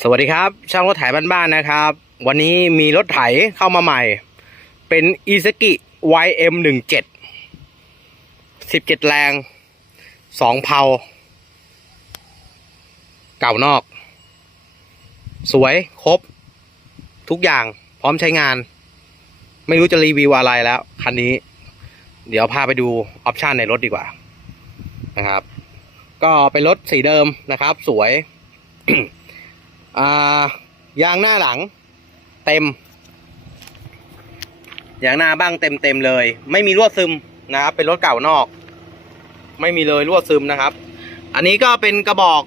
สวัสดีครับ ช่างรถไถบ้านๆนะครับ วันนี้มีรถไถเข้ามาใหม่ เป็น i s a k i YM17 17 แรง 2เพาเก่านอก สวยครบ ทุกอย่างพร้อมใช้งาน ไม่รู้จะรีวิวอะไรแล้ว คันนี้ เดี๋ยวพาไปดูออปชันในรถดีกว่านะครับ ก็เป็นรถสีเดิมนะครับ สวย อ่ายางหน้าหลัง เต็ม ยางหน้าบ้างเต็มเต็มเลย ไม่มีรั่วซึมนะครับ เป็นรถเก่านอก ไม่มีเลยรั่วซึมนะครับ อันนี้ก็เป็นกระบอก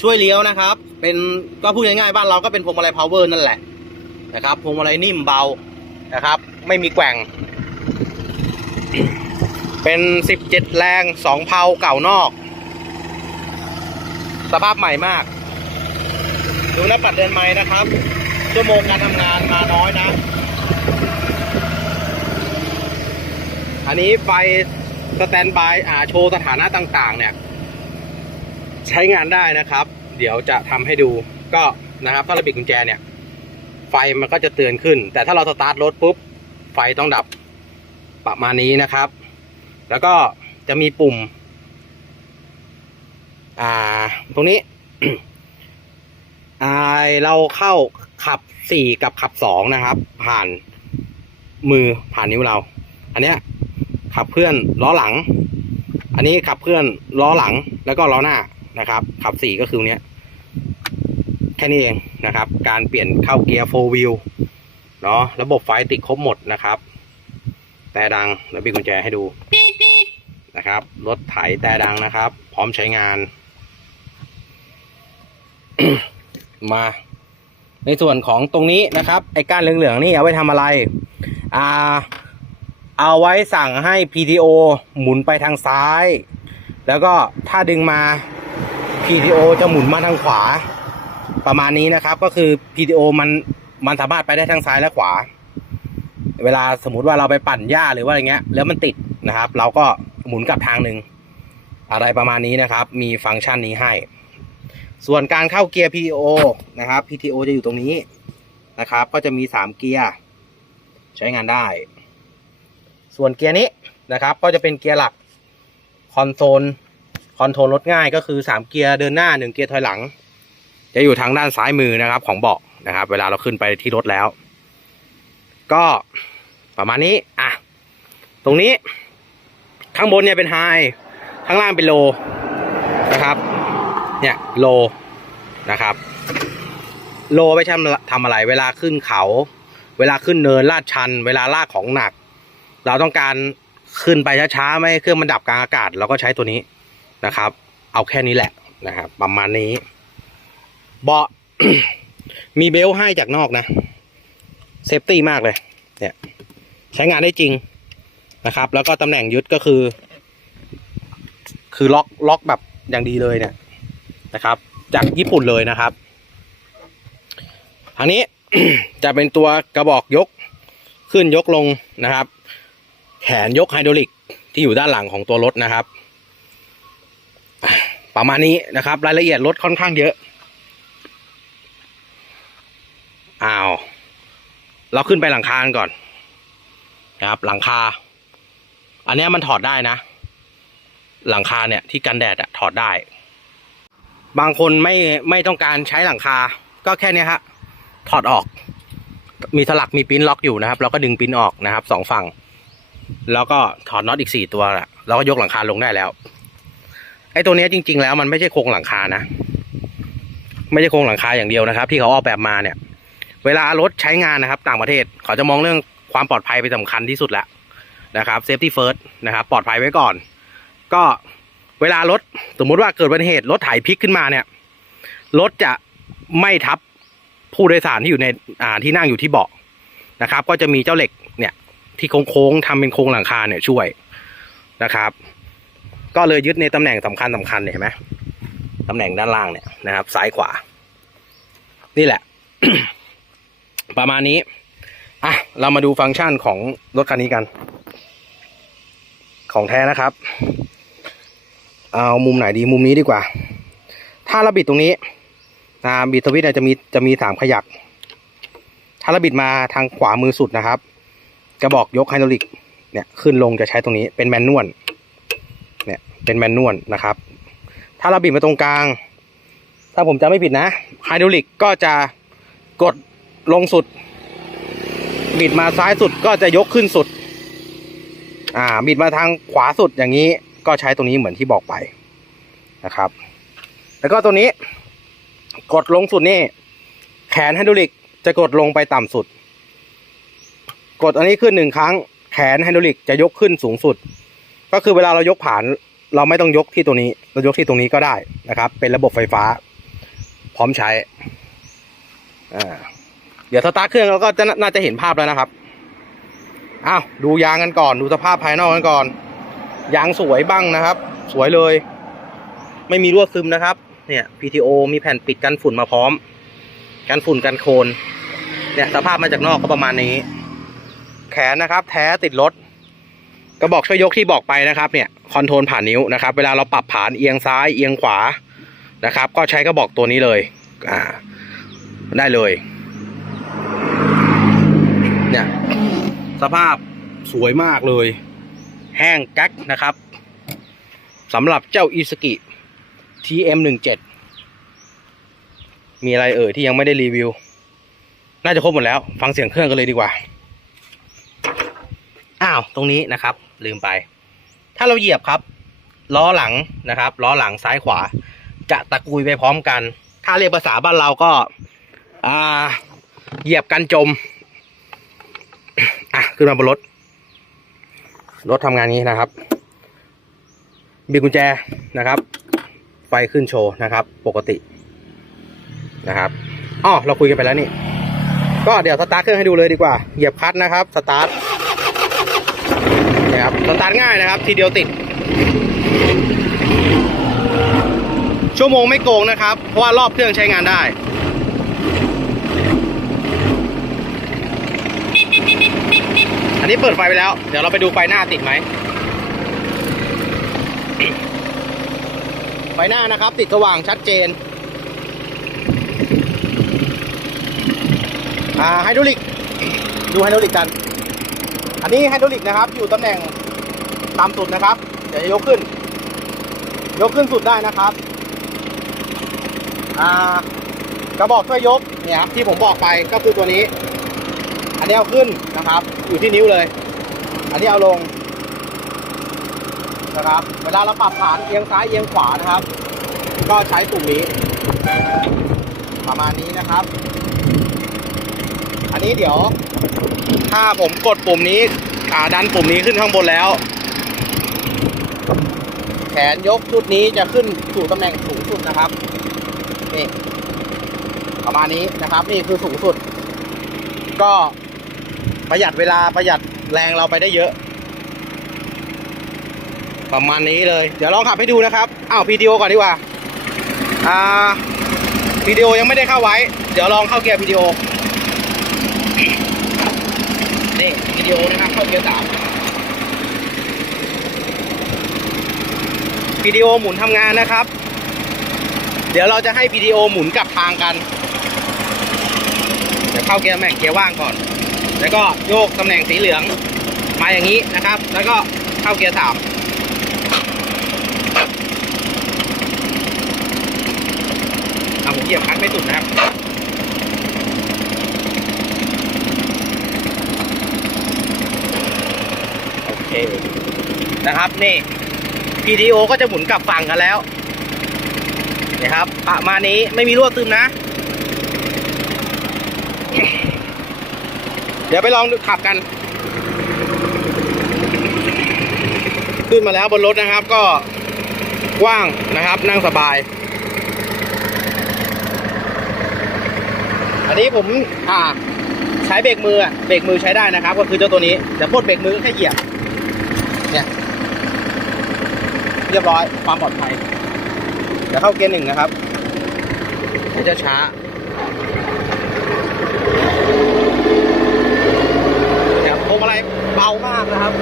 ช่วยเลี้ยวนะครับ เป็นก็พูดง่ายๆบ้านเราก็เป็นพวงมาลัยพาวเวอร์นั่นแหละนะครับพวงมาลัยนิ่มเบานะครับ ไม่มีแกว่ง เป็นสิบเจ็ดแรงสองเพาเก่านอก สภาพใหม่มาก ดูน้าปัดเดินไม้นะครับ ชั่วโมงการทำงานมาน้อยนะ อันนี้ไฟสแตนบายอ่าโชว์สถานะต่างๆ เนี่ย ใช้งานได้นะครับ เดี๋ยวจะทำให้ดูก็นะครับถ้าเราบิดกุญแจเนี่ย ไฟมันก็จะเตือนขึ้น แต่ถ้าเราสตาร์ทรถปุ๊บ ไฟต้องดับประมาณนี้นะครับ แล้วก็จะมีปุ่ม อ่า ตรงนี้ อ่าเราเข้าขับสี่กับขับสองนะครับ ผ่านมือผ่านนิ้วเรา อันเนี้ยขับเคลื่อนล้อหลัง อันนี้ขับเคลื่อนล้อหลังแล้วก็ล้อหน้านะครับ ขับสี่ก็คือเนี้ยแค่นี้เองนะครับ การเปลี่ยนเข้าเกียร์โฟวิลเนาะระบบไฟติดครบหมดนะครับ แต่ดังเดี๋ยวบิดกุญแจให้ดูนะครับรถไถแต่ดังนะครับ พร้อมใช้งาน มา ในส่วนของตรงนี้นะครับ ไอ้ก้านเหลืองๆนี่เอาไว้ทำอะไร อ่า เอาไว้สั่งให้ PTO หมุนไปทางซ้าย แล้วก็ถ้าดึงมา PTO จะหมุนมาทางขวา ประมาณนี้นะครับ ก็คือ PTO มันมันสามารถไปได้ทางซ้ายและขวา เวลาสมมติว่าเราไปปั่นหญ้าหรือว่าอะไรเงี้ย แล้วมันติดนะครับ เราก็หมุนกลับทางหนึ่งอะไรประมาณนี้นะครับ มีฟังก์ชันนี้ให้ ส่วนการเข้าเกียร์ PTO นะครับ PTO จะอยู่ตรงนี้นะครับ ก็จะมีสามเกียร์ใช้งานได้ ส่วนเกียร์นี้นะครับ ก็จะเป็นเกียร์หลักคอนโซลคอนโทรลรถง่ายก็คือสามเกียร์เดินหน้าหนึ่งเกียร์ถอยหลัง จะอยู่ทางด้านซ้ายมือนะครับ ของเบาะนะครับ เวลาเราขึ้นไปที่รถแล้ว ก็ประมาณนี้อะตรงนี้ ข้างบนเนี่ยเป็นไฮข้างล่างเป็นโลนะครับ เนี่ยโลนะครับ โลไม่ใช่ทำอะไร เวลาขึ้นเขา เวลาขึ้นเนินลาดชัน เวลาลากของหนัก เราต้องการขึ้นไปช้าๆไม่เครื่องมันดับกลางอากาศเราก็ใช้ตัวนี้นะครับ เอาแค่นี้แหละนะครับประมาณนี้ เบาะมีเบลต์ให้จากนอกนะเซฟตี้มากเลย เนี่ย ใช้งานได้จริงนะครับ แล้วก็ตำแหน่งยึดก็คือ คือล็อกล็อกแบบอย่างดีเลยเนี่ย นะครับ จากญี่ปุ่นเลยนะครับอันนี้ จะเป็นตัวกระบอกยกขึ้นยกลงนะครับ แขนยกไฮดรอลิกที่อยู่ด้านหลังของตัวรถนะครับ ประมาณนี้นะครับ รายละเอียดรถค่อนข้างเยอะอ้าวเราขึ้นไปหลังคากันก่อนนะครับ หลังคา อันนี้มันถอดได้นะ หลังคาเนี่ยที่กันแดดอะถอดได้ บางคนไม่ไม่ต้องการใช้หลังคา ก็แค่นี้ยฮะถอดออก มีสลักมีปิ้นล็อกอยู่นะครับ เราก็ดึงปิ้นออกนะครับสองฝั่ง แล้วก็ถอดน็อตอีกสี่ตัวแหละเราก็ยกหลังคาลงได้แล้วไอ้ตัวนี้จริง ๆ แล้วมันไม่ใช่โครงหลังคานะไม่ใช่โครงหลังคาอย่างเดียวนะครับ ที่เขาออกแบบมาเนี่ย เวลารถใช้งานนะครับ ต่างประเทศเขาจะมองเรื่องความปลอดภัยเป็นสำคัญที่สุดแล้วนะครับ safety first นะครับ ปลอดภัยไว้ก่อน ก็ เวลารถสมมุติว่าเกิดอุบัติเหตุรถไถพลิกขึ้นมาเนี่ยรถจะไม่ทับผู้โดยสารที่อยู่ในอ่าที่นั่งอยู่ที่เบาะนะครับ ก็จะมีเจ้าเหล็กเนี่ยที่โค้งๆทำเป็นโครงหลังคาเนี่ยช่วยนะครับ ก็เลยยึดในตำแหน่งสำคัญสำคัญเนี่ยเห็นไหมตำแหน่งด้านล่างเนี่ยนะครับ ซ้ายขวา นี่แหละ ประมาณนี้อะเรามาดูฟังก์ชันของรถคันนี้กัน ของแท้นะครับ เอามุมไหนดีมุมนี้ดีกว่า ถ้าเราบิดตรงนี้อ่าบิดสวิตช์จะมีจะมีสามขยัก ถ้าเราบิดมาทางขวามือสุดนะครับกระบอกยกไฮดรอลิกเนี่ยขึ้นลงจะใช้ตรงนี้เป็นแมนนวลเนี่ยเป็นแมนนวลนะครับ ถ้าเราบิดมาตรงกลาง ถ้าผมจะไม่ผิดนะไฮดรอลิกก็จะกดลงสุด บิดมาซ้ายสุดก็จะยกขึ้นสุด อ่าบิดมาทางขวาสุดอย่างนี้ ก็ใช้ตรงนี้เหมือนที่บอกไปนะครับ แล้วก็ตัวนี้ กดลงสุดนี่ แขนไฮดรอลิกจะกดลงไปต่ำสุด กดอันนี้ขึ้นหนึ่งครั้ง แขนไฮดรอลิกจะยกขึ้นสูงสุด ก็คือเวลาเรายกผ่านเราไม่ต้องยกที่ตรงนี้ เรายกที่ตรงนี้ก็ได้นะครับ เป็นระบบไฟฟ้า พร้อมใช้อ่าเดี๋ยวสตาร์ทเครื่องเราก็จะน่าจะเห็นภาพแล้วนะครับ อ้าว ดูยางกันก่อน ดูสภาพภายนอกกันก่อน ยางสวยบ้างนะครับ สวยเลย ไม่มีรั่วซึมนะครับ เนี่ย PTO มีแผ่นปิดกันฝุ่นมาพร้อม กันฝุ่นกันโคลนเนี่ยสภาพมาจากนอกก็ประมาณนี้ แขนนะครับ แท้ติดรถกระบอกช่วยยกที่บอกไปนะครับ เนี่ยคอนโทรลผ่านนิ้วนะครับ เวลาเราปรับผ่านเอียงซ้ายเอียงขวานะครับ ก็ใช้กระบอกตัวนี้เลยอ่าได้เลย เนี่ย สภาพสวยมากเลย แห้งแก๊กนะครับสำหรับเจ้าอีสกิ TM17 มีอะไรเอ่ยที่ยังไม่ได้รีวิว น่าจะครบหมดแล้ว ฟังเสียงเครื่องกันเลยดีกว่า อ้าว ตรงนี้นะครับ ลืมไป ถ้าเราเหยียบครับ ล้อหลังนะครับ ล้อหลังซ้ายขวา จะตะกุยไปพร้อมกัน ถ้าเรียกภาษาบ้านเราก็ อ่า เหยียบกันจม อะ ขึ้นมาบนรถ รถทำงานนี้นะครับ มีกุญแจนะครับ ไฟขึ้นโชว์นะครับ ปกตินะครับอ๋อเราคุยกันไปแล้วนี่ ก็เดี๋ยวสตาร์ทเครื่องให้ดูเลยดีกว่า เหยียบคลัตช์นะครับ สตาร์ทนี่ครับสตาร์ทง่ายนะครับ ทีเดียวติด ชั่วโมงไม่โกงนะครับ เพราะว่ารอบเครื่องใช้งานได้ นี้เปิดไฟไปแล้ว เดี๋ยวเราไปดูไฟหน้าติดไหม ไฟหน้านะครับ ติดสว่างชัดเจน อ่าไฮดรอลิก ดูไฮดรอลิกกัน อันนี้ไฮดรอลิกนะครับ อยู่ตำแหน่งต่ำสุดนะครับ เดี๋ยวจะยกขึ้น ยกขึ้นสุดได้นะครับ อ่ากระบอกช่วยยกเนี่ยครับที่ผมบอกไปก็คือตัวนี้ นี้เอาขึ้นนะครับ อยู่ที่นิ้วเลย อันนี้เอาลงนะครับ เวลาเราปรับฐานเอียงซ้ายเอียงขวานะครับ ก็ใช้ปุ่มนี้ ประมาณนี้นะครับ อันนี้เดี๋ยว ถ้าผมกดปุ่มนี้อ่าดันปุ่มนี้ขึ้นข้างบนแล้วแขนยกชุดนี้จะขึ้นสู่ตำแหน่งสูงสุดนะครับ นี่ ประมาณนี้นะครับ นี่คือสูงสุด ก็ ประหยัดเวลาประหยัดแรงเราไปได้เยอะ ประมาณนี้เลย เดี๋ยวลองขับให้ดูนะครับอ้าวพีดีโอก่อนดีกว่าอ่าพีดีโอยังไม่ได้เข้าไว้ เดี๋ยวลองเข้าเกียร์พีดีโอนี่พีดีโอนะครับเข้าเกียร์สามพีดีโอหมุนทำงานนะครับ เดี๋ยวเราจะให้พีดีโอหมุนกลับทางกัน เดี๋ยวเข้าเกียร์แม่งเกียร์ว่างก่อน แล้วก็โยกตำแหน่งสีเหลืองมาอย่างนี้นะครับ แล้วก็เข้าเกียร์สามเอาผมเหยียบคันไม่สุดนะครับ โอเค นะครับนี่ PDO ก็จะหมุนกลับฝั่งกันแล้วนี่ครับประมาณนี้ไม่มีรั่วซึมนะ เดี๋ยวไปลองขับกัน ขึ้นมาแล้วบนรถนะครับก็กว้างนะครับ นั่งสบาย อันนี้ผมอ่าใช้เบรกมือเบรกมือใช้ได้นะครับ ก็คือเจ้าตัวนี้เดี๋ยวพดเบรกมือแค่เหยียบเนี่ยเรียบร้อยความปลอดภัยเดี๋ยวเข้าเกียร์หนึ่งนะครับ เดี๋ยวจะช้า วงมาลัยเบามากนะครับ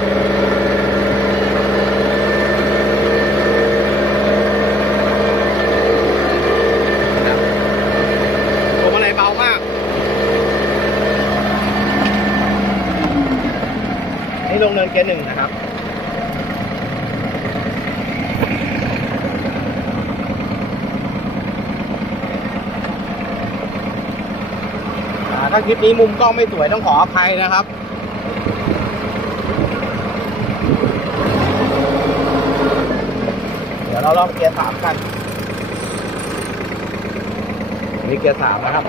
พงมาลัเบามากนี่ลงเนินเกียร์หนึ่งนะครับถ้าคลิปนี้มุมกล้องไม่สวยต้องขออภัยนะครับ เราลองเกียร์สามกันนี่เกียร์สามนะครับ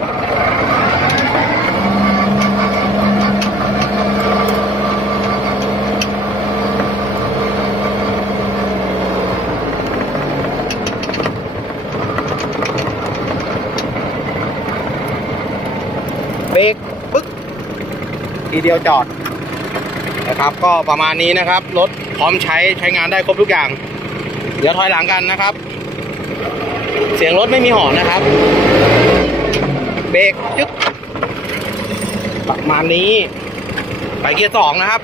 เบรกปึ๊กทีเดียวจอดนะครับ ก็ประมาณนี้นะครับ รถพร้อมใช้ใช้งานได้ครบทุกอย่าง เดี๋ยวถอยหลังกันนะครับ เสียงรถไม่มีหอนนะครับ เบรกจึ๊กประมาณนี้ ไปเกียร์สองนะครับ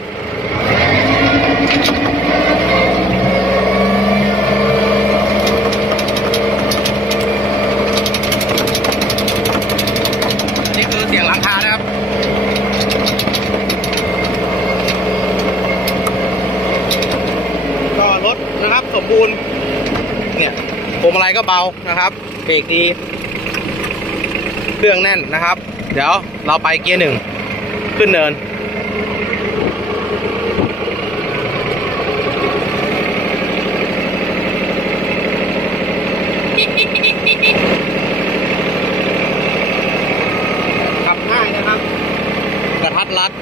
นี่คือเสียงหลังคานะครับ ก็รถนะครับ สมบูรณ์ เนี่ยพวงมาลัยก็เบานะครับเบรกดีเครื่องแน่นนะครับ เดี๋ยวเราไปเกียร์หนึ่งขึ้นเนิน ขับง่ายนะครับ กระทัดรัด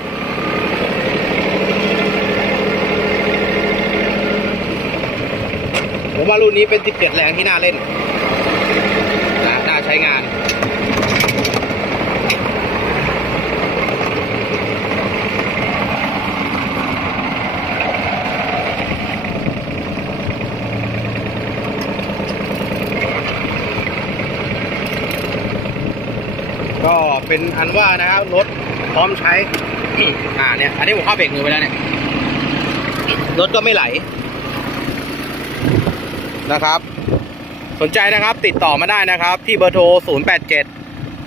ผมว่ารุ่นนี้เป็น 17 แรงที่น่าเล่นนะน่าใช้งาน ก็เป็นอันว่านะครับ รถพร้อมใช้ อ่าเนี่ย อันนี้ผมเข้าเบรกมือไปแล้วเนี่ย รถก็ไม่ไหล นะครับ สนใจนะครับติดต่อมาได้นะครับ ที่เบอร์โทร 087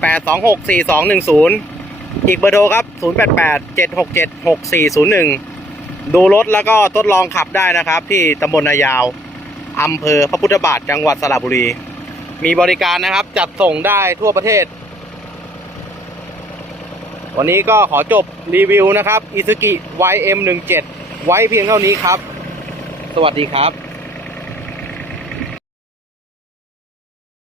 826 4210 อีกเบอร์โทรครับ 088 767 6401 ดูรถแล้วก็ทดลองขับได้นะครับ ที่ตำบลนายาวอำเภอพระพุทธบาทจังหวัดสระบุรี มีบริการนะครับจัดส่งได้ทั่วประเทศ วันนี้ก็ขอจบรีวิวนะครับ i s u k i YM17 ไว้เพียงเท่านี้ครับ สวัสดีครับ